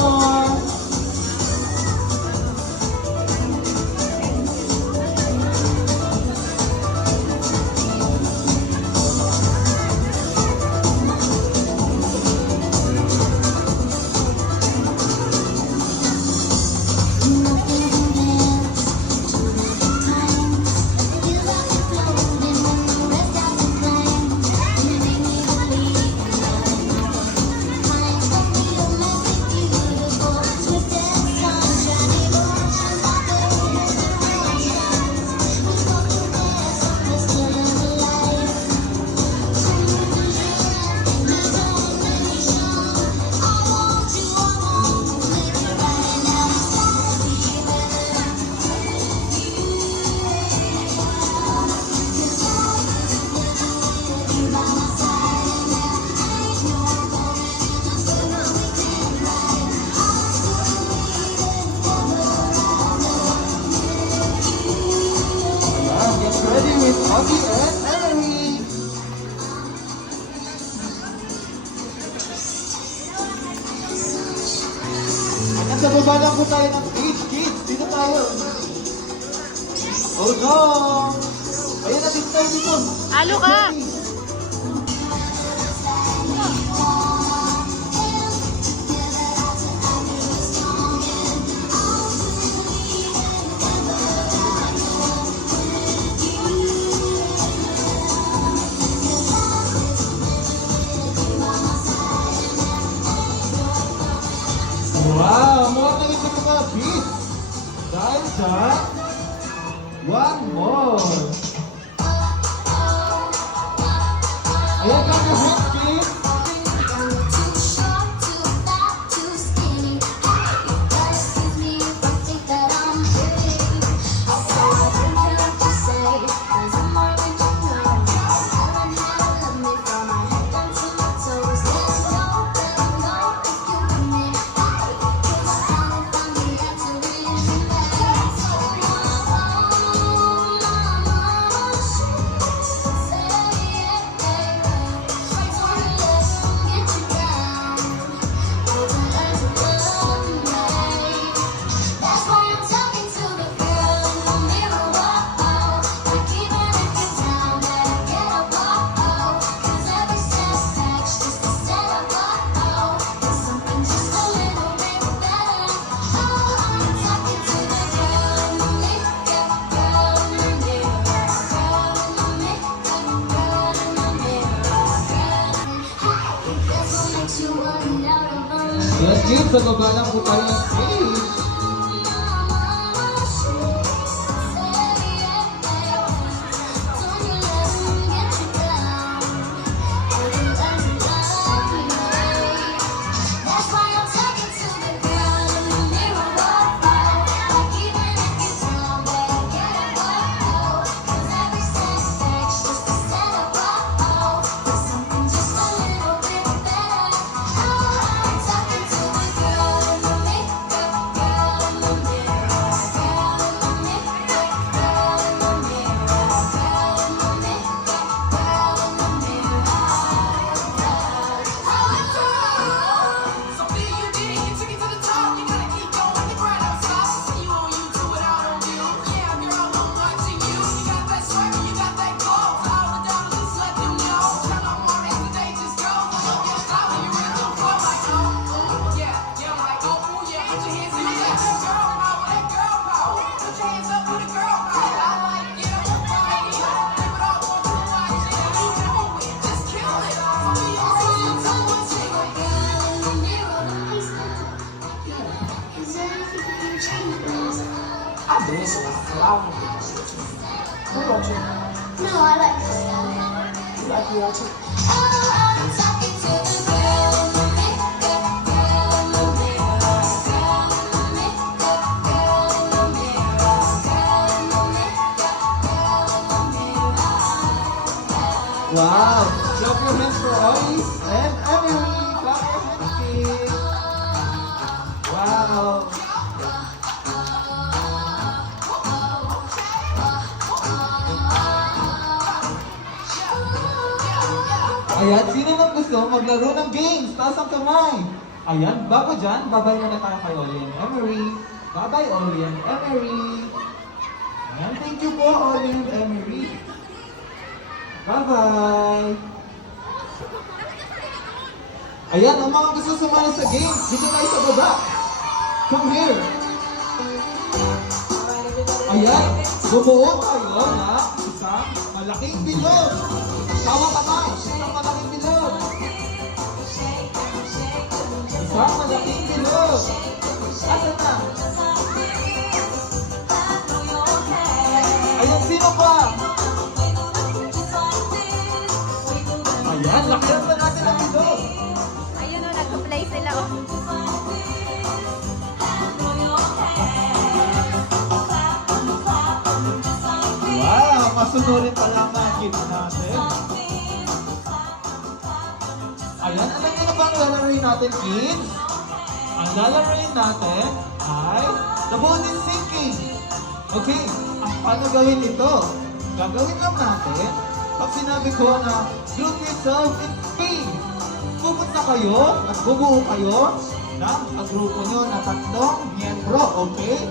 more! Ready with Augie and Eric. Nasa baba lang po tayo ng kids. Dito tayo. Oh no! Ayun na, dito tayo dito. Halo ka! Wow! Mga tayo sa mga beats. Dahil sa one more. Ayan ka na, happy. Yes, kids, sa baba lang po tayo ng stage. This is flower. Who wrote you? No, I like this one. You like the other? I'm talking to the girl in the makeup, girl in the mirror, girl in the makeup, girl in the mirror, girl in the makeup, girl in the mirror. Wow! Clap your hands for Ois and Emily! Clap your hands, kids! Wow! Ayan, sino nang gusto maglaro ng games? Taas ang kamay! Ayan, bago dyan, babay muna tayo kay Ollie and Emery. Bye-bye, Ollie and Emery. Ayan, thank you po, Ollie and Emery. Bye-bye. Ayan, ang mga gusto sumali sa game, dito tayo sa baba. Come here. Ayan, bumuo tayo na isang malaking bilog. Tawa ka pa, isang malaking bilog. Isang malaking bilog. Asan na? Ayan, sino pa? Ayan, lakihan pa natin ang bilog. Ayun o, nag-play sila o. Wow, masunurin pala ang mga kids natin. Ayan, alam niyo na ba ang lalaroin natin, kids? Ang lalaroin natin ay the ball is sinking. Okay, ang paano gawin ito? Gagawin lang natin pag sinabi ko na group yourself in Spain. Pupunta kayo at bubuo kayo ng grupo nyo na 3 miyembro, okay?